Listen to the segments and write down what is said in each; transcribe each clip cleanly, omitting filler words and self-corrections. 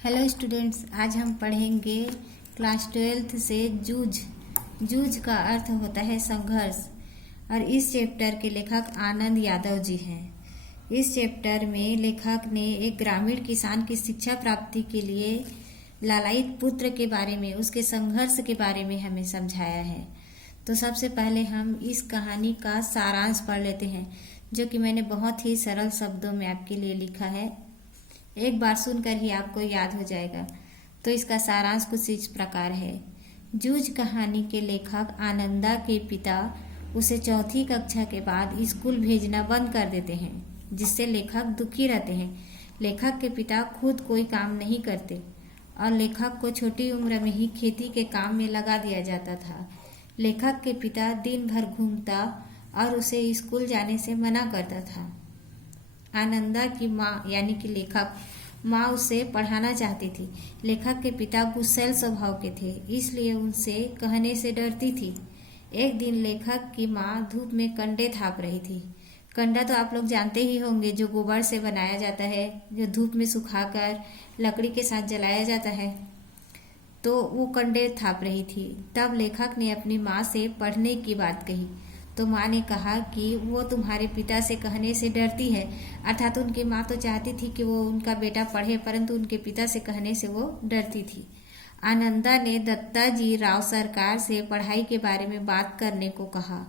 Hello students, आज हम पढ़ेंगे क्लास 12th से जूझ। जूझ का अर्थ होता है संघर्ष और इस चैप्टर के लेखक आनंद यादव जी हैं। इस चैप्टर में लेखक ने एक ग्रामीण किसान की शिक्षा प्राप्ति के लिए लालायित पुत्र के बारे में, उसके संघर्ष के बारे में हमें समझाया है। तो सबसे पहले हम इस कहानी का सारांश पढ़ लेते हैं, जो कि मैंने बहुत ही सरल शब्दों में आपके लिए लिखा है। एक बार सुनकर ही आपको याद हो जाएगा। तो इसका सारांश कुछ इस प्रकार है। जूझ कहानी के लेखक आनंदा के पिता उसे चौथी कक्षा के बाद स्कूल भेजना बंद कर देते हैं, जिससे लेखक दुखी रहते हैं। लेखक के पिता खुद कोई काम नहीं करते और लेखक को छोटी उम्र में ही खेती के काम में लगा दिया जाता था। लेखक के पिता दिन भर घूमता और उसे स्कूल जाने से मना करता था। आनंदा की माँ यानी कि लेखक माँ उसे पढ़ाना चाहती थी। लेखक के पिता गुस्सैल स्वभाव के थे, इसलिए उनसे कहने से डरती थी। एक दिन लेखक की माँ धूप में कंडे थाप रही थी। कंडा तो आप लोग जानते ही होंगे, जो गोबर से बनाया जाता है, जो धूप में सुखाकर लकड़ी के साथ जलाया जाता है। तो वो कंडे थाप रही थी। तब लेखक ने अपनी माँ से पढ़ने की बात कही, तो माँ ने कहा कि वो तुम्हारे पिता से कहने से डरती है। अर्थात उनकी माँ तो चाहती थी कि वो उनका बेटा पढ़े, परंतु उनके पिता से कहने से वो डरती थी। आनंदा ने दत्ताजी राव सरकार से पढ़ाई के बारे में बात करने को कहा।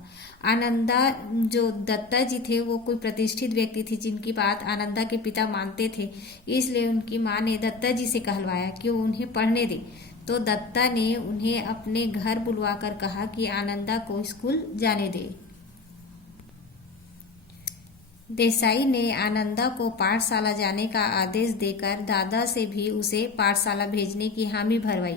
आनंदा जो दत्ताजी थे वो कोई प्रतिष्ठित व्यक्ति थे, जिनकी बात आनंदा के पिता मानते थे। इसलिए उनकी माँ ने दत्ताजी से कहलवाया कि वो उन्हें पढ़ने दे। तो दत्ता ने उन्हें अपने घर बुलवाकर कहा कि आनंदा को स्कूल जाने दे। देसाई ने आनंदा को पाठशाला जाने का आदेश देकर दादा से भी उसे पाठशाला भेजने की हामी भरवाई।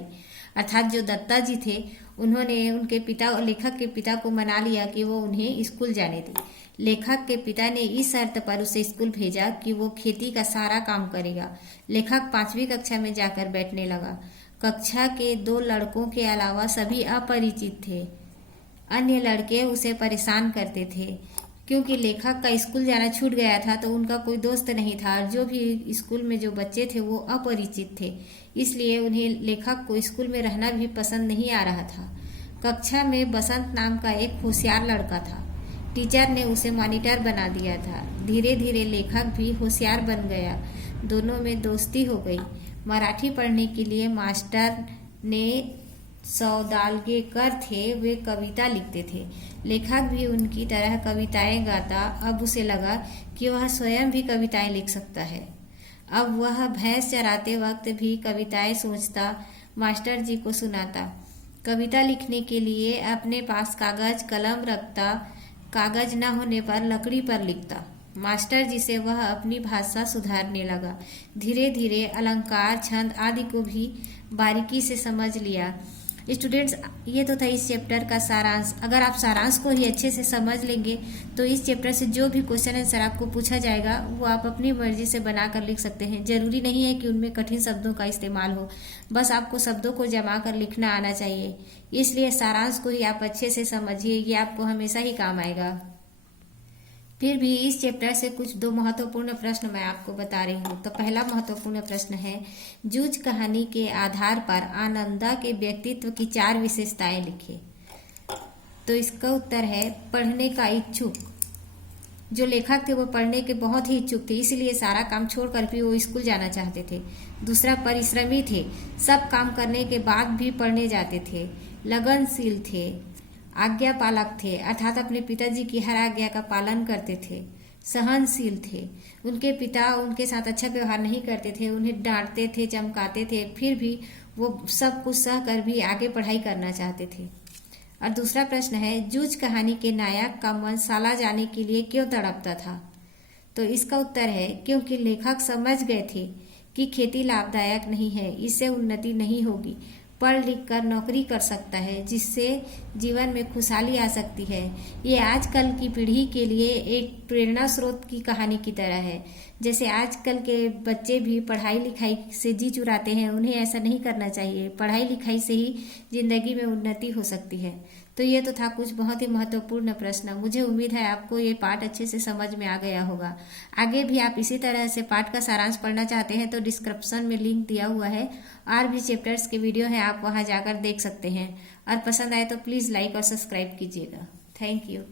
अर्थात जो दत्ता जी थे, उन्होंने उनके पिता और लेखक के पिता को मना लिया कि वो उन्हें स्कूल जाने दे। लेखक के पिता ने इस शर्त पर उसे स्कूल भेजा कि वो खेती का सारा काम करेगा। लेखक 5वीं कक्षा में जाकर बैठने लगा। कक्षा के 2 लड़कों के अलावा सभी अपरिचित थे। अन्य लड़के उसे परेशान करते थे, क्योंकि लेखक का स्कूल जाना छूट गया था, तो उनका कोई दोस्त नहीं था और जो भी स्कूल में जो बच्चे थे वो अपरिचित थे। इसलिए उन्हें लेखक को स्कूल में रहना भी पसंद नहीं आ रहा था। कक्षा में बसंत नाम का एक होशियार लड़का था। टीचर ने उसे मॉनिटर बना दिया था। धीरे धीरे लेखक भी होशियार बन गया। दोनों में दोस्ती हो गई। मराठी पढ़ने के लिए मास्टर ने सौदालगेकर थे, वे कविता लिखते थे। लेखक भी उनकी तरह कविताएं गाता। अब उसे लगा कि वह स्वयं भी कविताएं लिख सकता है। अब वह भैंस चराते वक्त भी कविताएं सोचता, मास्टर जी को सुनाता। कविता लिखने के लिए अपने पास कागज कलम रखता। कागज न होने पर लकड़ी पर लिखता। मास्टर जी से वह अपनी भाषा सुधारने लगा। धीरे धीरे अलंकार, छंद आदि को भी बारीकी से समझ लिया। स्टूडेंट्स, ये तो था इस चैप्टर का सारांश। अगर आप सारांश को ही अच्छे से समझ लेंगे तो इस चैप्टर से जो भी क्वेश्चन आंसर आपको पूछा जाएगा वो आप अपनी मर्जी से बनाकर लिख सकते हैं। जरूरी नहीं है कि उनमें कठिन शब्दों का इस्तेमाल हो, बस आपको शब्दों को जमा कर लिखना आना चाहिए। इसलिए सारांश को ही आप अच्छे से समझिए, ये आपको हमेशा ही काम आएगा। फिर भी इस चैप्टर से कुछ 2 महत्वपूर्ण प्रश्न मैं आपको बता रही हूँ। तो पहला महत्वपूर्ण प्रश्न है, जूझ कहानी के आधार पर आनंदा के व्यक्तित्व की 4 विशेषताएं लिखिए। तो इसका उत्तर है पढ़ने का इच्छुक। जो लेखक थे वो पढ़ने के बहुत ही इच्छुक थे, इसलिए सारा काम छोड़कर भी वो स्कूल जाना चाहते थे। दूसरा, परिश्रमी थे, सब काम करने के बाद भी पढ़ने जाते थे। लगनशील थे, आज्ञा पालक थे, अर्थात अपने पिताजी की हर आज्ञा का पालन करते थे। सहनशील थे, उनके पिता उनके साथ अच्छा व्यवहार नहीं करते थे, उन्हें डांटते थे, चमकाते थे, फिर भी वो सब कुछ सह कर भी आगे पढ़ाई करना चाहते थे। और दूसरा प्रश्न है, जूझ कहानी के नायक का मन शाला जाने के लिए क्यों तड़पता था? तो इसका उत्तर है क्योंकि लेखक समझ गए थे कि खेती लाभदायक नहीं है, इससे उन्नति नहीं होगी। पढ़ लिख कर नौकरी कर सकता है, जिससे जीवन में खुशहाली आ सकती है। ये आजकल की पीढ़ी के लिए एक प्रेरणा स्रोत की कहानी की तरह है। जैसे आजकल के बच्चे भी पढ़ाई लिखाई से जी चुराते हैं, उन्हें ऐसा नहीं करना चाहिए। पढ़ाई लिखाई से ही जिंदगी में उन्नति हो सकती है। तो ये तो था कुछ बहुत ही महत्वपूर्ण प्रश्न। मुझे उम्मीद है आपको ये पाठ अच्छे से समझ में आ गया होगा। आगे भी आप इसी तरह से पाठ का सारांश पढ़ना चाहते हैं तो डिस्क्रिप्शन में लिंक दिया हुआ है, और भी चैप्टर्स के वीडियो है, आप वहां जाकर देख सकते हैं। और पसंद आए तो प्लीज़ लाइक और सब्सक्राइब कीजिएगा। Thank you.